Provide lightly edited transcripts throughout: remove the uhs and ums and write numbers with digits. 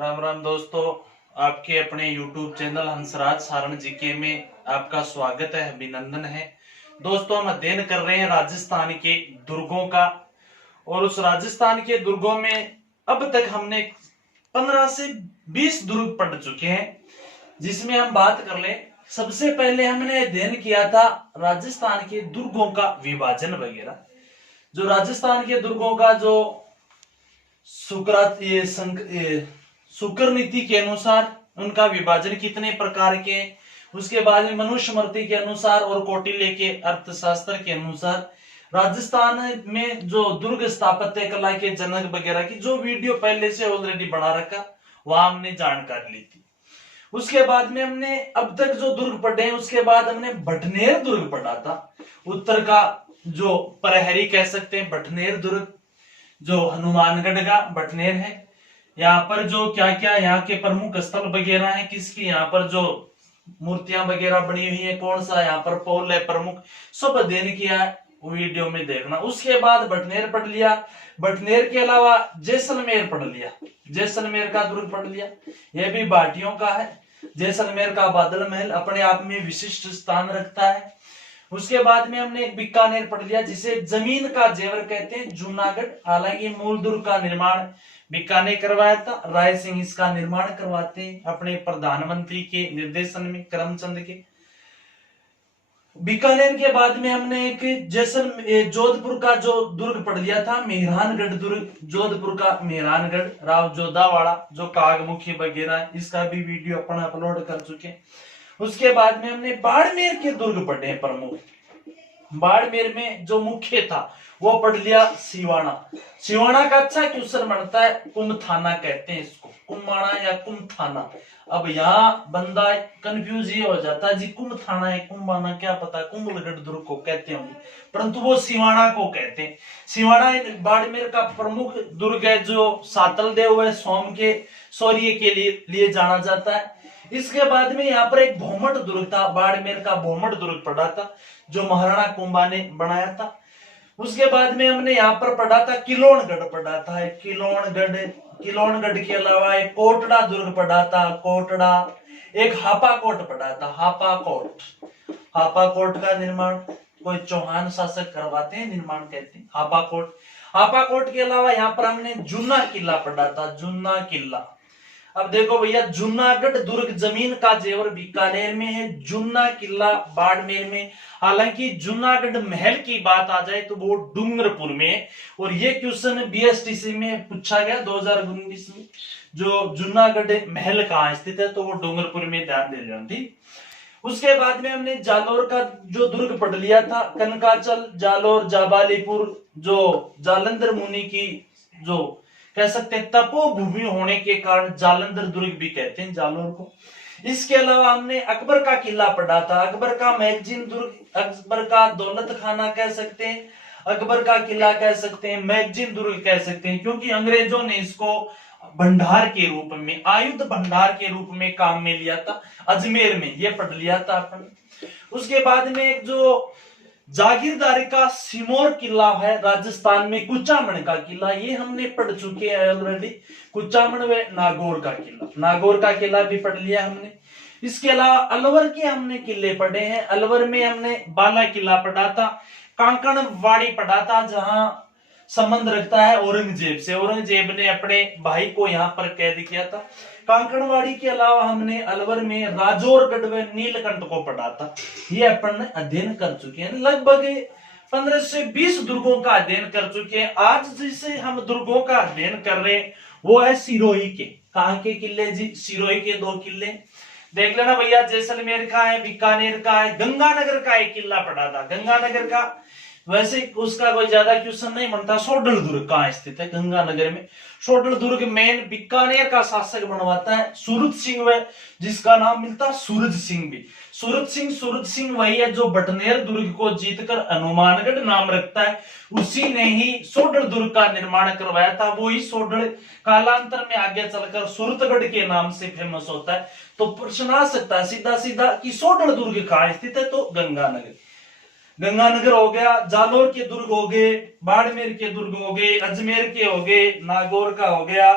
राम राम दोस्तों, आपके अपने YouTube channel Hansraj Saran GK में आपका स्वागत है, अभिनंदन है। दोस्तों, हम अध्ययन कर रहे हैं राजस्थान के दुर्गों का। और उस राजस्थान के दुर्गों में अब तक हमने 15 से 20 दुर्ग पढ़ चुके हैं, जिसमें हम बात कर लें। सबसे पहले हमने अध्ययन किया था राजस्थान के दुर्गों का विभाजन वगैरह। जो राजस्थान के दुर्गों का जो शुक्र नीति के अनुसार उनका विभाजन कितने प्रकार के, उसके बाद में मनुस्मृति के अनुसार और कौटिल्य के अर्थशास्त्र के अनुसार राजस्थान में जो दुर्ग स्थापत्य कला के जनक वगैरह की जो वीडियो पहले से ऑलरेडी बना रखा, वहां हमने जानकारी ली थी। उसके बाद में हमने अब तक जो दुर्ग पढ़े हैं, उसके बाद हमने भटनेर दुर्ग पढ़ा था। उत्तर का जो प्रहरी कह सकते हैं भटनेर दुर्ग, जो हनुमानगढ़ का भटनेर है। यहाँ पर जो क्या क्या यहाँ के प्रमुख स्थल वगैरह है, किसकी यहाँ पर जो मूर्तियां वगैरह बनी हुई है, कौन सा यहाँ पर पौल है प्रमुख, सब अध्ययन किया है, वीडियो में देखना। उसके बाद भटनेर पढ़ लिया। भटनेर के अलावा जैसलमेर पढ़ लिया, जैसलमेर का दुर्ग पढ़ लिया, यह भी भाटियों का है। जैसलमेर का बादल महल अपने आप में विशिष्ट स्थान रखता है। उसके बाद में हमने एक बीकानेर पढ़ लिया, जिसे जमीन का जेवर कहते हैं, जूनागढ़। हालांकि मूल दुर्ग का निर्माण बीकानेर करवाया था, राय सिंह इसका निर्माण करवाते हैं अपने प्रधानमंत्री के निर्देशन में, करमचंद के। बीकानेर के बाद में हमने एक जोधपुर का जो दुर्ग पढ़ लिया था, मेहरानगढ़ दुर्ग। जोधपुर का मेहरानगढ़, राव जोधावाड़ा जो कागमुखी वगैरह है, इसका भी वीडियो अपन अपलोड कर चुके। उसके बाद में हमने बाड़मेर के दुर्ग पढ़े प्रमुख। बाड़मेर में जो मुख्य था वो पढ़ लिया सिवाना। सिवाना का अच्छा क्वेश्चन बनता है, कुमथाना कहते हैं इसको, कुमाना या कुमथाना। अब यहाँ बंदा कंफ्यूज ये हो जाता है जी, कुमथाना है कुम्बाना, क्या पता कुंभलगढ़ दुर्ग को कहते होंगे, परंतु वो सिवाना को कहते हैं। सिवाना बाड़मेर का प्रमुख दुर्ग है, जो सातल देव है सोम के शौर्य के लिए जाना जाता है। इसके बाद में यहाँ पर एक भोमट दुर्ग था, बाड़मेर का भोमट दुर्ग पढ़ा था, जो महाराणा कुंभा ने बनाया था। उसके बाद में हमने यहाँ पर पढ़ा था किलोणगढ़ पढ़ा था, किलोणगढ़ के अलावा एक कोटड़ा दुर्ग पढ़ा था, कोटड़ा। एक हापाकोट पढ़ा था, हापाकोट का निर्माण कोई चौहान शासक करवाते हैं, निर्माण कहते हैं हापाकोट के अलावा यहाँ पर हमने जूना किला पढ़ा था, जूना किला। अब देखो भैया, जूनागढ़ दुर्ग जमीन का जेवर बीकानेर में है, जूना किला बाड़मेर में। हालांकि जूनागढ़ महल की बात आ जाए तो वो डूंगरपुर में है। और ये क्वेश्चन बीएसटीसी में पूछा गया 2019 में, जो जूनागढ़ महल कहाँ स्थित है, तो वो डूंगरपुर में, ध्यान दे लेना ठीक। उसके बाद में हमने जालोर का जो दुर्ग पढ़ लिया था, कनकाचल, जालोर, जाबालीपुर, जो जालंधर मुनि की जो कह सकते हैं तपोभूमि होने के कारण जालंधर दुर्ग भी कहते हैं जालोर को। इसके अलावा हमने अकबर का किला पढ़ा था, अकबर का मैगजीन दुर्ग, अकबर का दौलत खाना कह सकते हैं, अकबर का किला कह सकते हैं, मैगजीन दुर्ग कह सकते हैं, क्योंकि अंग्रेजों ने इसको भंडार के रूप में, आयुध भंडार के रूप में काम में लिया था, अजमेर में ये पढ़ लिया था अपन। उसके बाद में एक जो जागीरदारी का सिमोर किला है राजस्थान में, कुचामन का किला, ये हमने पढ़ चुके हैं ऑलरेडी। कुचामन व नागौर का किला, नागौर का किला भी पढ़ लिया हमने। इसके अलावा अलवर के हमने किले पढ़े हैं, अलवर में हमने बाला किला पढ़ा था, कांकणवाड़ी पढ़ा था, जहां संबंध रखता है औरंगजेब से, औरंगजेब ने अपने भाई को यहाँ पर कैद किया था। कांकणवाड़ी के अलावा हमने अलवर में राजौरगढ़ व नीलकंठ को पढ़ा था, ये अपन अध्ययन कर चुके हैं। लगभग 15 से 20 दुर्गों का अध्ययन कर चुके हैं। आज जिसे हम दुर्गों का अध्ययन कर रहे हैं वो है सिरोही के। कहाँ के किले जी? सिरोही के 2 किले देख लेना भैया, जैसलमेर का है, बीकानेर का है, गंगानगर का एक किला पढ़ा था। गंगानगर का वैसे उसका कोई ज्यादा क्वेश्चन नहीं बनता। सोडल दुर्ग कहाँ स्थित है? गंगानगर में। सोडल दुर्ग मेन बीकानेर का शासक बनवाता है सूरत सिंह, वह जिसका नाम मिलता सूरज सिंह भी। सूरज सिंह वही है जो भटनेर दुर्ग को जीतकर हनुमानगढ़ नाम रखता है। उसी ने ही सोडल दुर्ग का निर्माण करवाया था। वो ही सोडल कालांतर में आगे चलकर सूरतगढ़ के नाम से फेमस होता है। तो प्रश्न आ सकता है सीधा सीधा कि सोडल दुर्ग कहाँ स्थित है, तो गंगानगर। गंगानगर हो गया, जालोर के दुर्ग हो गए, बाड़मेर के दुर्ग हो गए, अजमेर के हो गए, नागौर का हो गया,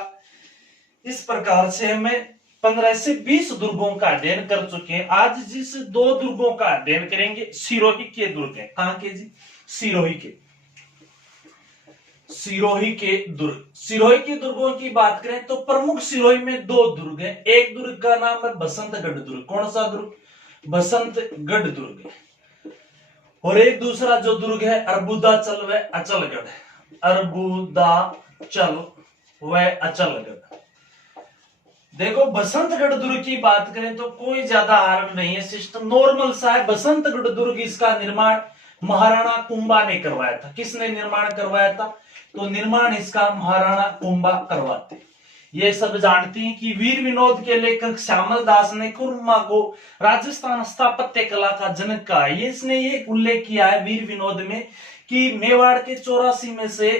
इस प्रकार से हमें 15 से 20 दुर्गों का अध्ययन कर चुके हैं। आज जिस 2 दुर्गों का अध्ययन करेंगे सिरोही के दुर्ग है। कहां के जी? सिरोही के दुर्ग। सिरोही के दुर्गों की बात करें तो प्रमुख सिरोही में 2 दुर्ग हैं। एक दुर्ग का नाम है बसंतगढ़ दुर्ग। कौन सा दुर्ग? बसंतगढ़ दुर्ग। और एक दूसरा जो दुर्ग है अर्बुदाचल व अचलगढ़। अर्बुदाचल व अचलगढ़। देखो बसंतगढ़ दुर्ग की बात करें तो कोई ज्यादा हार्ड नहीं है, सिस्टम नॉर्मल सा है। बसंतगढ़ दुर्ग इसका निर्माण महाराणा कुंभा ने करवाया था। किसने निर्माण करवाया था? तो निर्माण इसका महाराणा कुंभा करवाते। ये सब जानते हैं कि वीर विनोद के लेखक श्यामल दास ने कुर्मा को राजस्थान स्थापत्य कला का जनक कहा है। इसने ये उल्लेख किया है वीर विनोद में कि मेवाड़ के 84 में से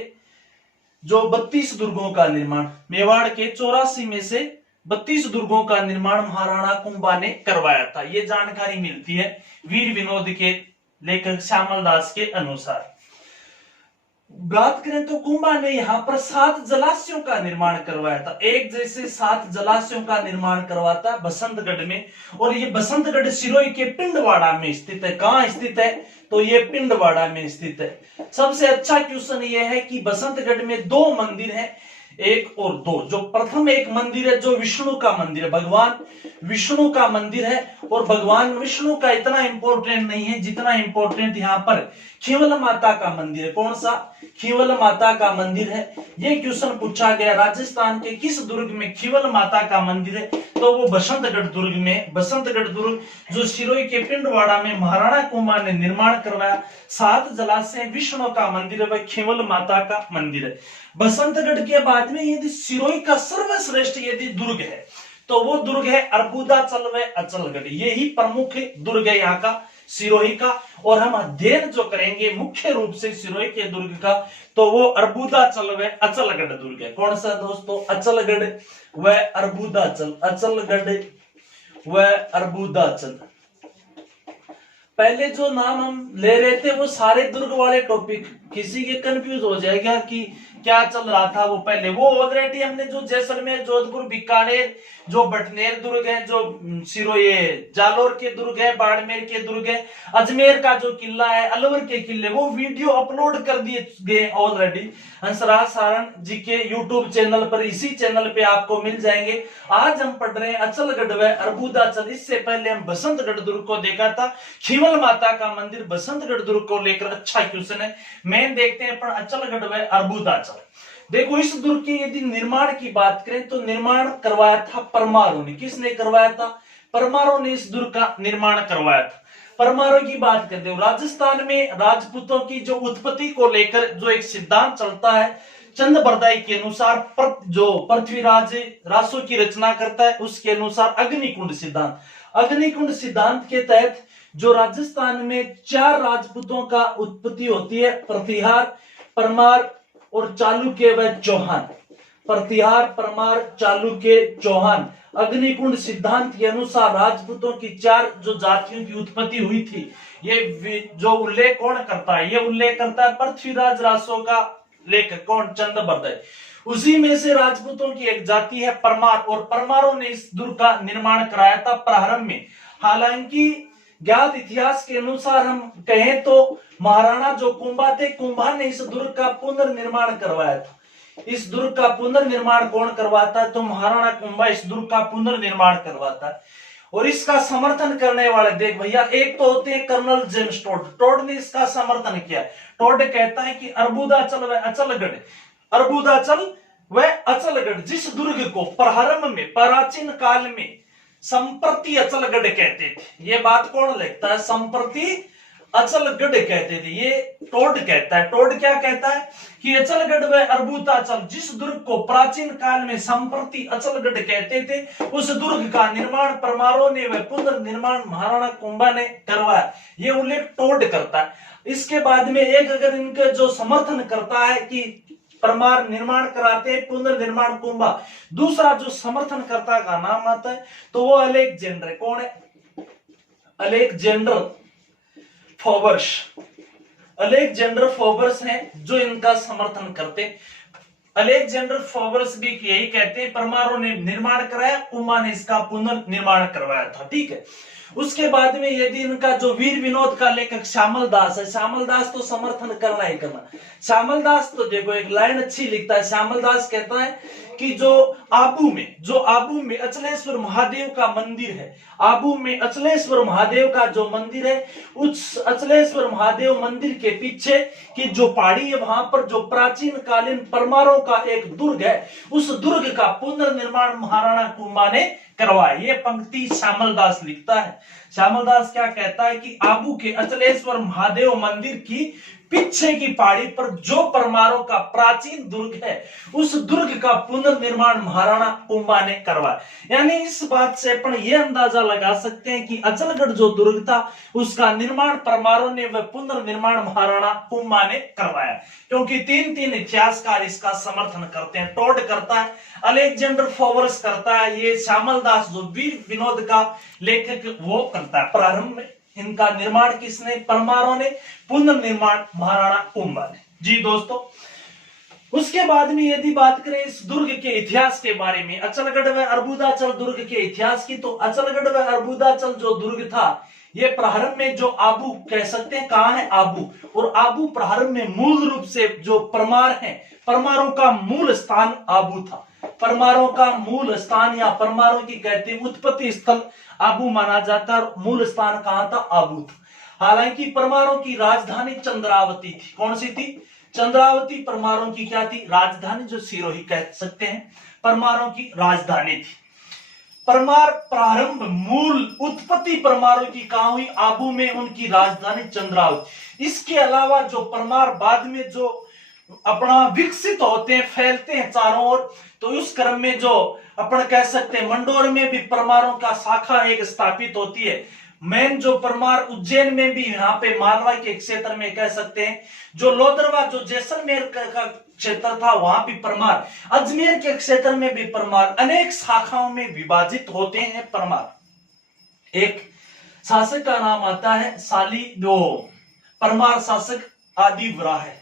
जो 32 दुर्गों का निर्माण, मेवाड़ के 84 में से 32 दुर्गों का निर्माण महाराणा कुंभा ने करवाया था। ये जानकारी मिलती है वीर विनोद के लेखक श्यामल दास के अनुसार। बात करें तो कुंभा ने यहाँ पर 7 जलाशयों का निर्माण करवाया था। एक जैसे 7 जलाशयों का निर्माण करवाता बसंतगढ़ में। और ये बसंतगढ़ सिरोही के पिंडवाड़ा में स्थित है। कहां स्थित है? तो ये पिंडवाड़ा में स्थित है। सबसे अच्छा क्वेश्चन ये है कि बसंतगढ़ में 2 मंदिर हैं, 1 और 2। जो प्रथम एक मंदिर है जो विष्णु का मंदिर है, भगवान विष्णु का मंदिर है। और भगवान विष्णु का इतना इंपॉर्टेंट नहीं है जितना इंपॉर्टेंट यहाँ पर खीवल माता का मंदिर है। कौन सा? खीवल माता का मंदिर है। ये क्वेश्चन पूछा गया राजस्थान के किस दुर्ग में खीवल माता का मंदिर है? तो वो बसंतगढ़ दुर्ग में। बसंतगढ़ दुर्ग जो सिरोही के पिंडवाड़ा में महाराणा कुंभा ने निर्माण करवाया। 7 जलाशय, विष्णु का मंदिर है, वह खीवल माता का मंदिर है। बसंतगढ़ के बाद में यदि सिरोही का सर्वश्रेष्ठ यदि दुर्ग है तो वो दुर्ग है अर्बुदाचल व अचलगढ़। यही प्रमुख दुर्ग है यहाँ का सिरोही का। और हम अध्ययन जो करेंगे मुख्य रूप से सिरोही के दुर्ग का तो वो अर्बुदाचल व अचलगढ़ दुर्ग है। कौन सा दोस्तों? अचलगढ़ व अर्बुदाचल। अचलगढ़ व अर्बुदाचल। पहले जो नाम हम ले रहे थे वो सारे दुर्ग वाले टॉपिक, किसी के कंफ्यूज हो जाएगा कि क्या चल रहा था वो पहले। वो ऑलरेडी हमने जो जैसलमेर, जोधपुर, बीकानेर, जो बटनेर दुर्ग है, जो ये जालोर के दुर्ग है, बाड़मेर के दुर्ग है, अजमेर का जो किला है, अलवर के किले, वो वीडियो अपलोड कर दिए गए ऑलरेडी हंसराज सारण जी के यूट्यूब चैनल पर। इसी चैनल पे आपको मिल जाएंगे। आज हम पढ़ रहे हैं अचलगढ़ व अर्बुदाचल। इससे पहले हम बसंतगढ़ दुर्ग को देखा था, खीवल माता का मंदिर। बसंतगढ़ दुर्ग को लेकर अच्छा क्वेश्चन है। मेन देखते हैं अपन अचलगढ़ व अर्बुदाचल। देखो इस दुर्ग के यदि निर्माण की बात करें तो निर्माण करवाया था परमारों ने। किसने करवाया था? परमारों ने इस दुर्ग का निर्माण करवाया था। परमारों की बात करते हो, राजस्थान में राजपूतों की जो उत्पत्ति को लेकर जो एक सिद्धांत चलता है चंद बरदाई के अनुसार, जो पृथ्वीराज रासो की रचना करता है उसके अनुसार अग्निकुंड सिद्धांत। अग्निकुंड सिद्धांत के तहत जो राजस्थान में 4 राजपूतों का उत्पत्ति होती है, प्रतिहार, परमार और चालुक्य व चौहान। प्रतिहार, परमार, चालुक्य, चौहान। अग्निकुंड सिद्धांत के अनुसार राजपूतों की 4 जो जातियों की उत्पत्ति हुई थी, ये जो उल्लेख कौन करता है? ये उल्लेख करता है पृथ्वीराज रासो का लेखक। कौन? चंद बरदाई। उसी में से राजपूतों की एक जाति है परमार, और परमारों ने इस दुर्ग का निर्माण कराया था प्रारंभ में। हालांकि ज्ञात इतिहास के अनुसार हम कहें तो महाराणा जो कुंभा थे, कुंभा ने इस दुर्ग का पुनर्निर्माण करवाया था। इस दुर्ग का पुनर्निर्माण कौन करवाता है? तो महाराणा कुंभा इस दुर्ग का पुनर्निर्माण करवाता है। और इसका समर्थन करने वाले देख भैया, एक तो होते हैं कर्नल जेम्स टोड। टोड ने इसका समर्थन किया। टोड कहता है कि अर्बुदाचल व अचलगढ़, अर्बुदाचल व अचलगढ़ जिस दुर्ग को प्रारंभ में प्राचीन काल में संप्रति अचलगढ़ कहते थे। ये बात कौन लिखता है? संप्रति अचलगढ़ कहते थे, ये टोड कहता है। टोड क्या कहता है कि अचलगढ़ व अर्बुदाचल जिस दुर्ग को प्राचीन काल में संप्रति अचलगढ़ कहते थे, उस दुर्ग का निर्माण परमारों ने व पुनर्निर्माण महाराणा कुंभा ने करवाया। ये उल्लेख टोड करता है। इसके बाद में एक अगर इनके जो समर्थन करता है कि परमार निर्माण कराते, पुनर्निर्माण कुंभा, दूसरा जो समर्थनकर्ता का नाम आता है तो वो अलेक्जेंडर है। कौन है? Alexander Forbes. अलेक्जेंडर फोबर्स हैं जो इनका समर्थन करते। अलेक्जेंडर फोवर्स भी यही कहते हैं, परमारों ने निर्माण कराया, कुमा ने इसका पुनर्निर्माण करवाया था। ठीक है। उसके बाद में यदि इनका जो वीर विनोद का लेखक श्यामल दास है, श्यामल दास तो समर्थन करना ही करना। श्यामल दास तो देखो एक लाइन अच्छी लिखता है। श्यामल दास कहता है कि जो आबू में अचलेश्वर महादेव का मंदिर है, आबू में अचलेश्वर महादेव का जो मंदिर है, उस अचलेश्वर महादेव मंदिर के पीछे की जो पहाड़ी है, वहां पर जो प्राचीन कालीन परमारों का एक दुर्ग है, उस दुर्ग का पुनर्निर्माण महाराणा कुंभा ने करवाया। ये पंक्ति श्यामल दास लिखता है। श्यामल दास क्या कहता है कि आबू के अचलेश्वर महादेव मंदिर की पीछे की पहाड़ी पर जो परमारों का प्राचीन दुर्ग है, उस दुर्ग का पुनर्निर्माण महाराणा कुंभा ने करवाया। यानी इस बात से अपन ये अंदाजा लगा सकते हैं कि अचलगढ़ जो दुर्ग था, उसका निर्माण परमारों ने व पुनर्निर्माण महाराणा कुंभा ने करवाया। क्योंकि तीन इतिहासकार इसका समर्थन करते हैं। टोड करता है, अलेक्जेंडर फोवर्स करता है, ये श्यामल दास जो वीर विनोद का लेखक वो करता है। प्रारंभ में इनका निर्माण किसने? परमारों ने, पुनर्निर्माण महाराणा कुंभा ने। जी दोस्तों, उसके बाद में यदि बात करें इस दुर्ग के इतिहास के बारे में, अचलगढ़ व अर्बुदाचल दुर्ग के इतिहास की, तो अचलगढ़ व अर्बुदाचल जो दुर्ग था, ये प्रारंभ में जो आबू कह सकते हैं, कहां है आबू, और आबू प्रारंभ में मूल रूप से जो परमार हैं, परमारों का मूल स्थान आबू था। परमारों का मूल स्थान या परमारों की कहते हैं उत्पत्ति स्थल आबू माना जाता है। मूल स्थान कहां था? आबू था। हालांकि परमारों की राजधानी चंद्रावती थी। कौन सी थी? चंद्रावती परमारों की क्या थी? राजधानी, जो सिरोही कह सकते हैं, परमारों की राजधानी थी। परमार प्रारंभ मूल उत्पत्ति परमारों की कहां हुई? आबू में, उनकी राजधानी चंद्रावती। इसके अलावा जो परमार बाद में जो अपना विकसित होते हैं, फैलते हैं चारों ओर, तो उस क्रम में जो अपन कह सकते हैं मंडोर में भी परमारों का शाखा एक स्थापित होती है। मेन जो परमार उज्जैन में भी, यहाँ पे मालवा के क्षेत्र में कह सकते हैं, जो लोदरवा जो जैसलमेर का क्षेत्र था, वहां भी परमार, अजमेर के क्षेत्र में भी परमार, अनेक शाखाओं में विभाजित होते हैं परमार। एक शासक का नाम आता है साली दो परमार शासक आदिवराह है।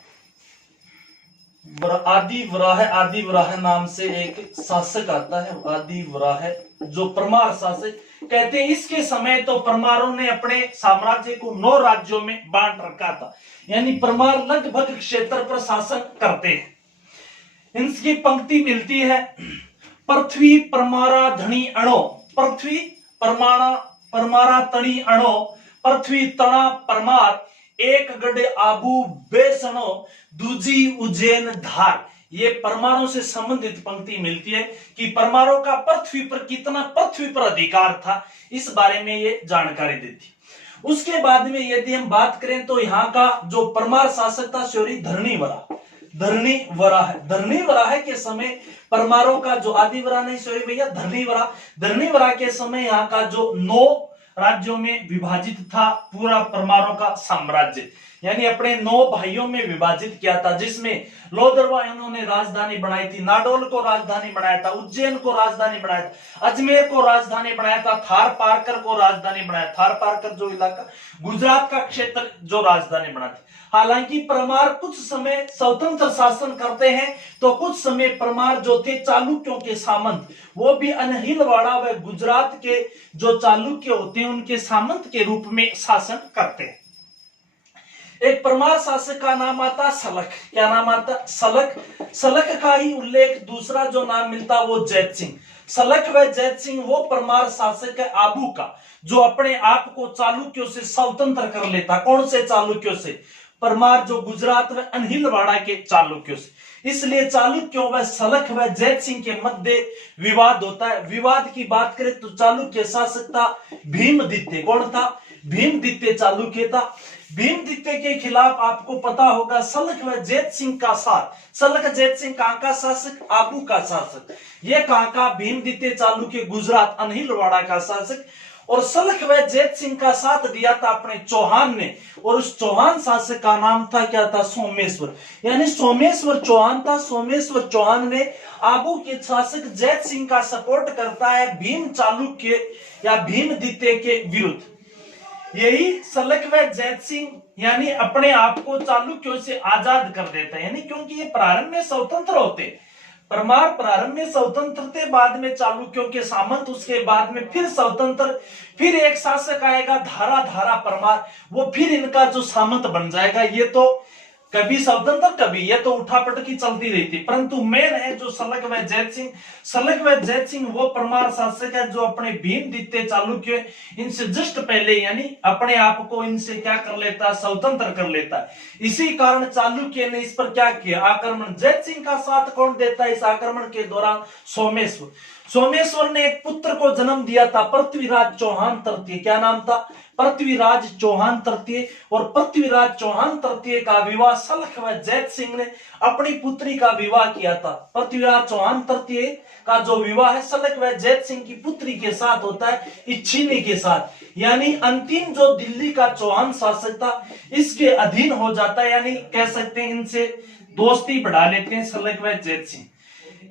आदिवराह नाम से एक शासक आता है, आदिवराह, जो परमार शासक कहते हैं। इसके समय तो परमारों ने अपने साम्राज्य को 9 राज्यों में बांट रखा था। यानी परमार लगभग क्षेत्र पर शासन करते हैं। इनकी पंक्ति मिलती है, पृथ्वी परमारा धनी अणो, पृथ्वी परमारा तणी अणो, पृथ्वी तना परमार, एक गढ़ आबू बेसणो, दूजी उज्जैन धार। ये परमारों से संबंधित पंक्ति मिलती है कि परमारों का पृथ्वी पर कितना, पृथ्वी पर अधिकार था, इस बारे में ये जानकारी देती। उसके बाद में यदि हम बात करें तो यहाँ का जो परमार शासक था धरणीवराह के समय परमारों का जो आदिवरा नहीं, सॉरी भैया, धरणीवरा के समय यहाँ का जो 9 राज्यों में विभाजित था पूरा परमारों का साम्राज्य। यानी अपने 9 भाइयों में विभाजित किया था, जिसमें लोदरवा इन्होंने राजधानी बनाई थी, नाडोल को राजधानी बनाया था, उज्जैन को राजधानी बनाया था, अजमेर को राजधानी बनाया था, थार पारकर को राजधानी बनाया, थार पारकर जो इलाका गुजरात का क्षेत्र जो राजधानी बनाया था। हालांकि परमार कुछ समय स्वतंत्र शासन करते हैं, तो कुछ समय परमार जो थे चालुक्यों के सामंत, वो भी अनहिलवाड़ा व गुजरात के जो चालुक्य होते हैं उनके सामंत के रूप में शासन करते हैं। एक परमार शासक का नाम आता सलख। क्या नाम आता? सलख। सलख का ही उल्लेख दूसरा जो नाम मिलता वो जैत सिंह। सलख व जैत सिंह वो परमार शासक है आबू का, जो अपने आप को चालुक्यों से स्वतंत्र कर लेता। कौन से चालुक्यों से? परमार जो गुजरात व अनहिलवाड़ा के चालुक्यों से। इसलिए चालुक्यों व सलख व जैत सिंह के मध्य विवाद होता है। विवाद की बात करें तो चालुक्य शासक था भीमदित्य। कौन था? भीमदित्य चालुक्य था। भीमदित्य के खिलाफ आपको पता होगा सलख व जैत सिंह का साथ। सलख जैत सिंह कहां का शासक? आबू का शासक। ये कहां का? भीमदित्य चालुक्य गुजरात अनहिलवाड़ा का शासक। और सलख व जैत सिंह का साथ दिया था अपने चौहान ने, और उस चौहान शासक का नाम था क्या था? सोमेश्वर। यानी सोमेश्वर चौहान था। सोमेश्वर चौहान ने आबू के शासक जैत सिंह का सपोर्ट करता है भीम चालुक्य या भीमदित्य के विरुद्ध। यही सलक व जैत सिंह यानी अपने आप को चालुक्यों से आजाद कर देता है, यानी क्योंकि ये प्रारंभ में स्वतंत्र होते, परमार प्रारंभ में स्वतंत्र थे, बाद में चालुक्यों के सामंत, उसके बाद में फिर स्वतंत्र, फिर एक शासक आएगा धारा धारा परमार, वो फिर इनका जो सामंत बन जाएगा। ये तो कभी स्वतंत्र कभी ये तो उठापटकी चलती रही थी, परंतु मेन है जो सलक व जैत सिंह। सलक व जैत सिंह वो परमार शासक है जो अपने भीमदित्य चालुक्य इनसे जस्ट पहले यानी अपने आप को इनसे क्या कर लेता है, स्वतंत्र कर लेता है। इसी कारण चालुक्य ने इस पर क्या किया, आक्रमण। जैत सिंह का साथ कौन देता है इस आक्रमण के दौरान, सोमेश्वर। सोमेश्वर ने एक पुत्र को जन्म दिया था, पृथ्वीराज चौहान तृतीय। क्या नाम था, पृथ्वीराज चौहान तृतीय। और पृथ्वीराज चौहान तृतीय का विवाह सलख व जैत सिंह ने अपनी पुत्री का विवाह किया था। पृथ्वीराज चौहान तृतीय का जो विवाह है सलख व जैत सिंह की पुत्री के साथ होता है, इच्छिनी के साथ, यानी अंतिम जो दिल्ली का चौहान शासक था इसके अधीन हो जाता है, यानी कह सकते हैं इनसे दोस्ती बढ़ा लेते हैं सलख व जैत सिंह।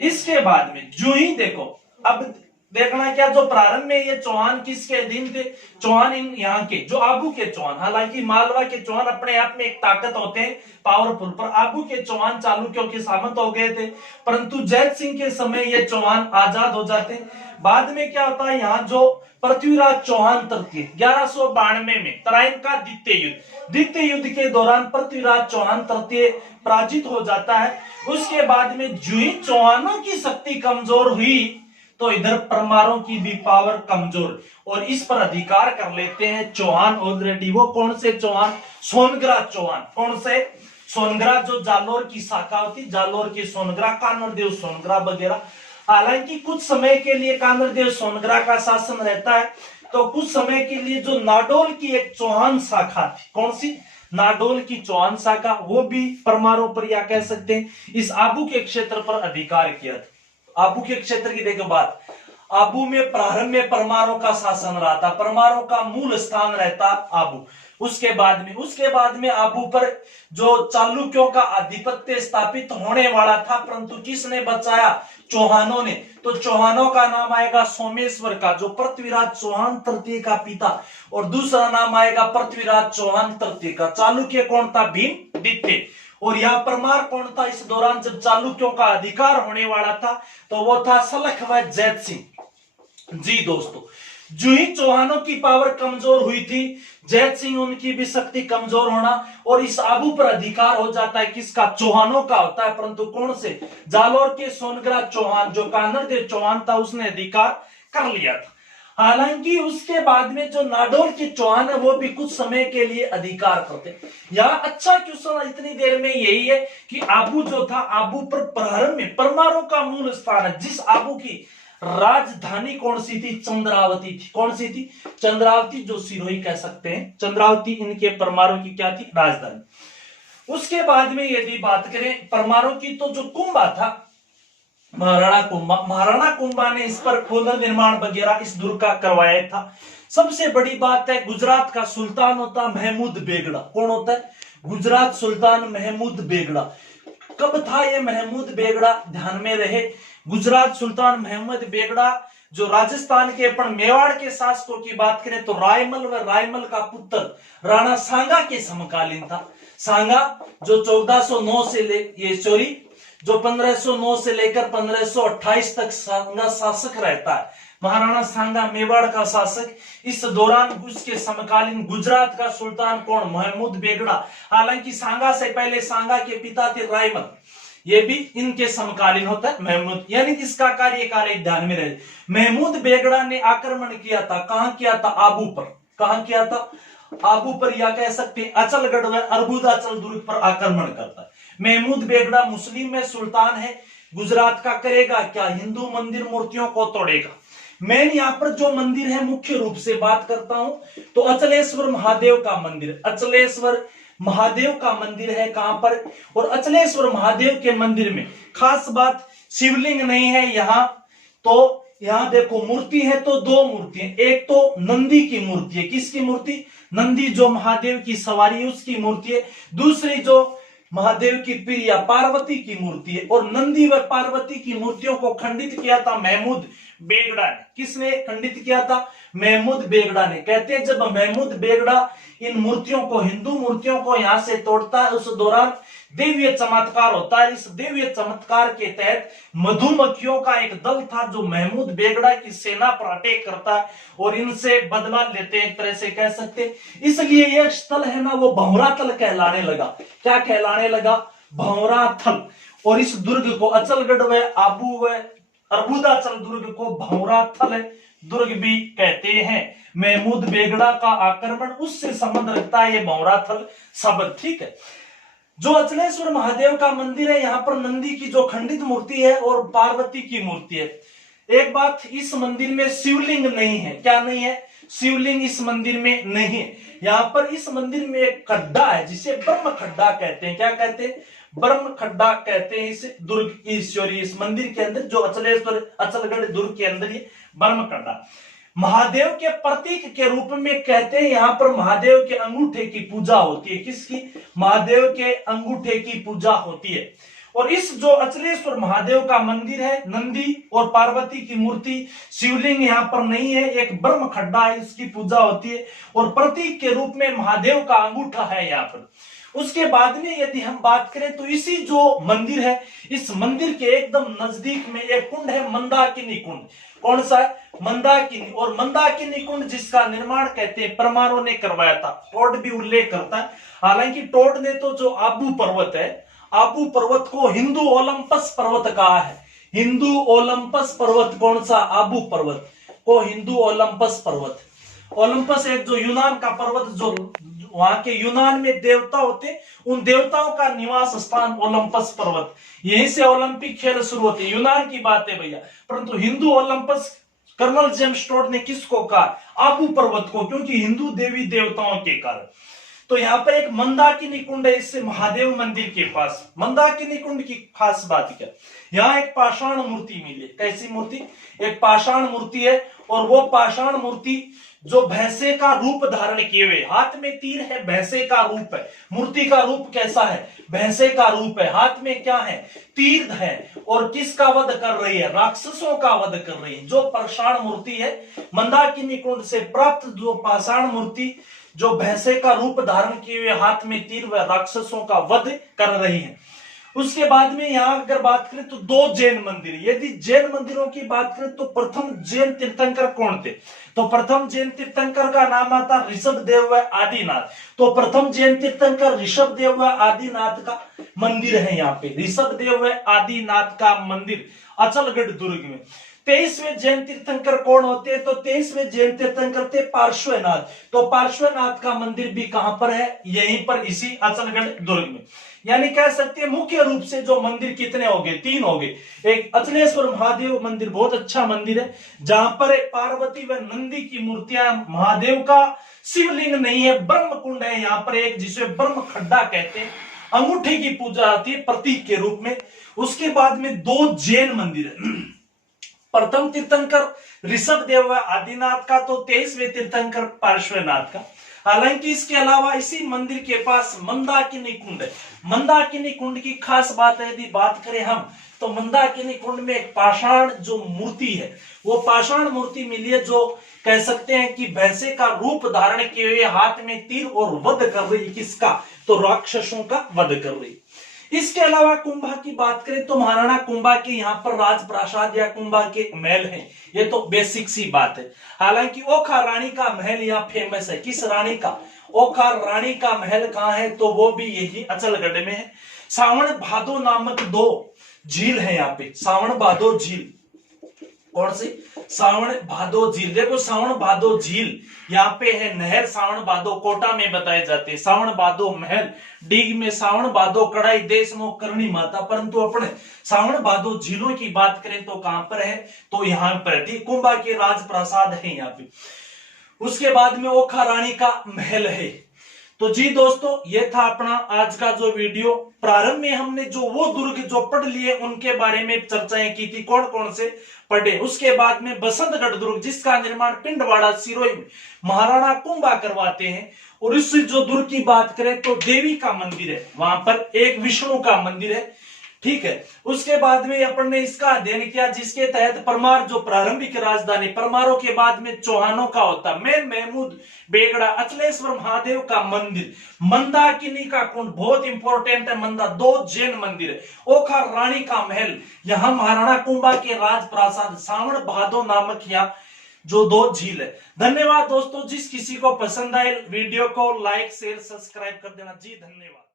इसके बाद में जो ही देखो, अब देखना क्या, जो प्रारंभ में ये चौहान किसके अधीन थे, चौहान इन यहाँ के जो आबू के चौहान, हालांकि मालवा के चौहान अपने आप में एक ताकत होते हैं पावरफुल, पर आबू के चौहान चालुक्यों के सामंत हो गए थे, परंतु जैत सिंह के समय ये चौहान आजाद हो जाते हैं। बाद में क्या होता है, यहाँ जो पृथ्वीराज चौहान तृतीय 1192 में तराइन का द्वितीय युद्ध के दौरान पृथ्वीराज चौहान तृतीय पराजित हो जाता है। उसके बाद में जो ही चौहानों की शक्ति कमजोर हुई तो इधर परमारों की भी पावर कमजोर, और इस पर अधिकार कर लेते हैं चौहान ऑलरेडी। वो कौन से चौहान, सोनग्रा चौहान। कौन से, सोनग्रा जो जालोर की शाखा होती, जालोर की सोनग्रा, कानरदेव सोनग्रा वगैरह। हालांकि कुछ समय के लिए कानरदेव सोनग्रा का शासन रहता है, तो कुछ समय के लिए जो नाडोल की एक चौहान शाखा थी, कौन सी, नाडोल की चौहान शाखा, वो भी परमारों पर या कह सकते हैं इस आबू के क्षेत्र पर अधिकार किया था। आबू के क्षेत्र की देखो बात, आबू में प्रारंभ में परमारों का शासन रहा था, परमारों का मूल स्थान रहता आबू। उसके बाद में आबू पर जो चालुक्यों का आधिपत्य स्थापित होने वाला था, परंतु किसने बचाया, चौहानों ने। तो चौहानों का नाम आएगा सोमेश्वर का, जो पृथ्वीराज चौहान तृतीय का पिता, और दूसरा नाम आएगा पृथ्वीराज चौहान तृतीय का। चालुक्य कौन था, भीमदित्य। और यह परमार कौन था इस दौरान जब चालुक्यों का अधिकार होने वाला था, तो वो था सलख व जैत सिंह। जी दोस्तों, जो ही चौहानों की पावर कमजोर हुई थी, जैत सिंह उनकी भी शक्ति कमजोर होना, और इस आबू पर अधिकार हो जाता है किसका, चौहानों का होता है, परंतु कौन से, जालोर के सोनग्रा चौहान जो कानरदेव चौहान था उसने अधिकार कर लिया था। हालांकि उसके बाद में जो नाडोल के चौहान है वो भी कुछ समय के लिए अधिकार करते। यहाँ अच्छा क्वेश्चन इतनी देर में यही है कि आबू जो था, आबू पर प्रारंभ में परमारों का मूल स्थान है। जिस आबू की राजधानी कौन सी थी, चंद्रावती थी। कौन सी थी, चंद्रावती, जो सिरोही कह सकते हैं, चंद्रावती इनके परमारों की क्या थी, राजधानी। उसके बाद में यदि बात करें परमारों की, तो जो कुंभा था, महाराणा कुंभा ने इस पर पुनर्निर्माण वगैरह इस दुर्ग का करवाया था। सबसे बड़ी बात है, गुजरात का सुल्तान होता महमूद बेगड़ा। कौन होता है, गुजरात सुल्तान महमूद बेगड़ा। कब था ये महमूद बेगड़ा, ध्यान में रहे, गुजरात सुल्तान महमूद बेगड़ा जो राजस्थान के अपन मेवाड़ के शासकों की बात करें तो रायमल व रायमल का पुत्र राणा सांगा के समकालीन था। सांगा जो 1409 से जो 1509 से लेकर 1528 तक सांगा शासक रहता है। महाराणा सांगा मेवाड़ का शासक। इस दौरान उसके समकालीन गुजरात का सुल्तान कौन, महमूद बेगड़ा। हालांकि सांगा से पहले सांगा के पिता थे रायमल, ये भी इनके समकालीन होता है महमूद, यानी इसका कार्यकाल एक ध्यान में रहे। महमूद बेगड़ा ने आक्रमण किया था, कहां किया था, आबू पर। कहां किया था, आबू पर, या कह सकते हैं अचलगढ़ व अर्बुदाचल दुर्ग पर आक्रमण करता है। महमूद बेगड़ा मुस्लिम में सुल्तान है, गुजरात का करेगा क्या, हिंदू मंदिर मूर्तियों को तोड़ेगा। मैं यहाँ पर जो मंदिर है मुख्य रूप से बात करता हूं तो अचलेश्वर महादेव का मंदिर, अचलेश्वर महादेव का मंदिर है कहां पर, और अचलेश्वर महादेव के मंदिर में खास बात शिवलिंग नहीं है यहाँ, तो यहाँ देखो मूर्ति है तो दो मूर्ति है, एक तो नंदी की मूर्ति है, किसकी मूर्ति, नंदी जो महादेव की सवारी उसकी मूर्ति है, दूसरी जो महादेव की प्रिया पार्वती की मूर्ति है। और नंदी व पार्वती की मूर्तियों को खंडित किया था महमूद बेगड़ा ने। किसने खंडित किया था? महमूद बेगड़ा ने। कहते हैं जब महमूद बेगड़ा इन मूर्तियों को, हिंदू मूर्तियों को यहां से तोड़ता है, उस दौरान देवीय चमत्कार होता है। इस देवीय चमत्कार के तहत मधुमक्खियों का एक दल था जो महमूद बेगड़ा की सेना पर अटैक करता है और इनसे बदला लेते हैं, एक तरह से कह सकते हैं। इसलिए यह स्थल है ना, वो भंवरा तल कहलाने लगा। क्या कहलाने लगा? भंवरा थल। और इस दुर्ग को अचलगढ़ व आबू व अर्बुदाचल दुर्ग को भंवरा थल दुर्ग भी कहते हैं। महमूद बेगड़ा का आक्रमण उससे संबंध रखता है, ये भंवरा थल शब्द। ठीक है। जो अचलेश्वर महादेव का मंदिर है, यहाँ पर नंदी की जो खंडित मूर्ति है और पार्वती की मूर्ति है। एक बात, इस मंदिर में शिवलिंग नहीं है। क्या नहीं है? शिवलिंग इस मंदिर में नहीं है। यहाँ पर इस मंदिर में एक खड्डा है जिसे ब्रह्म खड्डा कहते हैं। क्या कहते हैं? ब्रह्म खड्डा कहते हैं इस दुर्ग ईश्वरी, इस मंदिर के अंदर, जो अचलगढ़ दुर्ग के अंदर ये ब्रह्म खड्डा महादेव के प्रतीक के रूप में कहते हैं। यहाँ पर महादेव के अंगूठे की पूजा होती है। किसकी? महादेव के अंगूठे की पूजा होती है। और इस जो अचलेश्वर महादेव का मंदिर है, नंदी और पार्वती की मूर्ति, शिवलिंग यहाँ पर नहीं है, एक ब्रह्म खड्डा है, इसकी पूजा होती है और प्रतीक के रूप में महादेव का अंगूठा है यहाँ पर। उसके बाद में यदि हम बात करें तो इसी जो मंदिर है, इस मंदिर के एकदम नजदीक में एक कुंड है, मंदाकिनी कुंड। कौन सा है? मंदाकिनी। और मंदाकिनी कुंड जिसका निर्माण कहते हैं परमारों ने करवाया था। टोड भी उल्लेख करता है। हालांकि टोड ने तो जो आबू पर्वत है, आबू पर्वत को हिंदू ओलंपस पर्वत कहा है। हिंदू ओलंपस पर्वत कौन सा? आबू पर्वत को हिंदू ओलंपस पर्वत। ओलंपस एक जो यूनान का पर्वत, जो वहां के यूनान में देवता होते, उन देवताओं का निवास स्थान ओलंपस पर्वत। यहीं से ओलंपिक खेल शुरू होते। यूनान की बात है भैया, परंतु Hindu Olympus colonel James Tod ने किसको कहा? आबू पर्वत को, क्योंकि हिंदू देवी देवताओं के कारण। तो यहाँ पर एक मंदाकिनी कुंड है, इससे महादेव मंदिर के पास। मंदाकिनी कुंड की खास बात क्या? यहाँ एक पाषाण मूर्ति मिली। कैसी मूर्ति? एक पाषाण मूर्ति है। और वो पाषाण मूर्ति जो भैंसे का रूप धारण किए हुए, हाथ में तीर है, भैंसे का रूप है। मूर्ति का रूप कैसा है? भैंसे का रूप है। हाथ में क्या है? तीर है। और किसका वध कर रही है? राक्षसों का वध कर रही है। जो पाषाण मूर्ति है, मंदाकिनी कुंड से प्राप्त जो पाषाण मूर्ति, जो भैंसे का रूप धारण किए हुए, हाथ में तीर व राक्षसों का वध कर रही है। उसके बाद में यहाँ अगर बात करें तो दो जैन मंदिर। यदि जैन मंदिरों की बात करें तो प्रथम जैन तीर्थंकर कौन थे? तो प्रथम जैन तीर्थंकर का नाम आता ऋषभ देव व आदिनाथ। तो प्रथम जैन तीर्थंकर ऋषभ देव व आदिनाथ का मंदिर है यहाँ पे। ऋषभ देव व आदिनाथ का मंदिर अचलगढ़ दुर्ग में। 23वें जैन तीर्थंकर कौन होते हैं? तो 23वें जैन तीर्थंकर थे पार्श्वनाथ। तो पार्श्वनाथ का मंदिर भी कहां पर है? यहीं पर, इसी अचलगढ़ दुर्ग में। यानी कह सकते हैं मुख्य रूप से जो मंदिर कितने हो गए? 3 हो गए। एक अचलेश्वर महादेव मंदिर बहुत अच्छा मंदिर है, जहां पर पार्वती व नंदी की मूर्तियां, महादेव का शिवलिंग नहीं है, ब्रह्म कुंड है यहाँ पर एक, जिसे ब्रह्म खड्डा कहते हैं। अंगूठे की पूजा होती है प्रतीक के रूप में। उसके बाद में 2 जैन मंदिर है। प्रथम तीर्थंकर ऋषभ देव व आदिनाथ का, तो 23वें तीर्थंकर पार्श्वनाथ का। हालांकि इसके अलावा इसी मंदिर के पास मंदाकिनी कुंड है। मंदाकिनी कुंड की खास बात है, यदि बात करें हम, तो मंदाकिनी कुंड में एक पाषाण जो मूर्ति है, वो पाषाण मूर्ति मिली है, जो कह सकते हैं कि भैंसे का रूप धारण किए हुए, हाथ में तीर और वध कर रही। किसका? तो राक्षसों का वध कर रही। इसके अलावा कुंभा की बात करें तो महाराणा कुंभा के यहाँ पर राजप्रासाद या कुंभा के महल हैं। ये तो बेसिक सी बात है। हालांकि ओखा रानी का महल यहाँ फेमस है। किस रानी का? ओखा रानी का महल कहाँ है? तो वो भी यही अचलगढ़ में है। सावन भादो नामक 2 झील है यहाँ पे। सावन भादो झील, कौन सी? सावन भादो झील। देखो सावन भादो झील यहाँ पे है, नहर सावन भादो कोटा में बताए जाते हैं। सावन भादो महल डीग में, सावन भादो कड़ाई देश में करणी माता। परंतु अपने सावन भादो झीलों की बात करें तो कहां पर है? तो यहाँ पर कुंभा के राजप्रासाद है यहाँ पे। उसके बाद में ओखा रानी का महल है। तो जी दोस्तों, ये था अपना आज का जो वीडियो। प्रारंभ में हमने जो वो दुर्ग जो पढ़ लिए उनके बारे में चर्चाएं की थी, कौन कौन से पढ़े। उसके बाद में बसंतगढ़ दुर्ग, जिसका निर्माण पिंडवाड़ा सिरोही में महाराणा कुंभा करवाते हैं। और इस जो दुर्ग की बात करें तो देवी का मंदिर है, वहां पर एक विष्णु का मंदिर है। ठीक है। उसके बाद में अपन ने इसका अध्ययन किया जिसके तहत परमार जो प्रारंभिक राजधानी, परमारों के बाद में चौहानों का होता, मैं महमूद बेगड़ा, अचलेश्वर महादेव का मंदिर, मंदाकिनी का कुंड बहुत इंपॉर्टेंट है, मंदा 2 जैन मंदिर है, ओखा रानी का महल, यहां महाराणा कुंभा के राजप्रासाद, सावण भादो नामक यहाँ जो 2 झील है। धन्यवाद दोस्तों, जिस किसी को पसंद आए वीडियो को लाइक शेयर सब्सक्राइब कर देना जी, धन्यवाद।